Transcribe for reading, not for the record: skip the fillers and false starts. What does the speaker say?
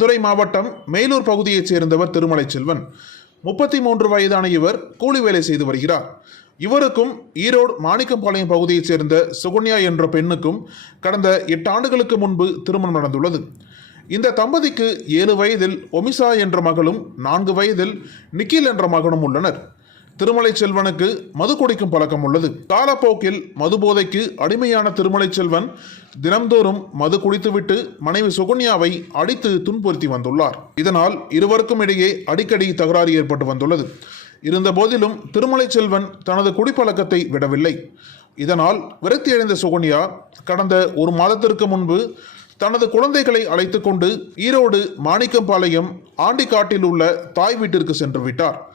மதுரை மாவட்டம் மேலூர் பகுதியைச் சேர்ந்தவர் திருமலை செல்வன். 33 வயதான இவர் கூலி வேலை செய்து வருகிறார். இவருக்கும் ஈரோடு மாணிக்கம்பாளையம் பகுதியைச் சேர்ந்த சுகன்யா என்ற பெண்ணுக்கும் கடந்த 8 ஆண்டுகளுக்கு முன்பு திருமணம் நடந்துள்ளது. இந்த தம்பதிக்கு 7 வயதில் ஒமிசா என்ற மகளும் 4 வயதில் நிக்கில் என்ற மகனும் உள்ளனர். திருமலை செல்வனுக்கு மது குடிக்கும் பழக்கம் உள்ளது. காலப்போக்கில் மது போதைக்கு அடிமையான திருமலை செல்வன் தினம்தோறும் மது குடித்துவிட்டு மனைவி சுகன்யாவை அடித்து துன்புறுத்தி வந்துள்ளார். இதனால் இருவருக்கும் இடையே அடிக்கடி தகராறு ஏற்பட்டு வந்துள்ளது. இருந்த போதிலும் திருமலை செல்வன் தனது குடிப்பழக்கத்தை விடவில்லை. இதனால் விரக்தியடைந்த சுகன்யா கடந்த 1 மாதத்திற்கு முன்பு தனது குழந்தைகளை அழைத்து கொண்டு ஈரோடு மாணிக்கம்பாளையம் ஆண்டிக்காட்டில் உள்ள தாய் வீட்டிற்கு சென்று விட்டார்.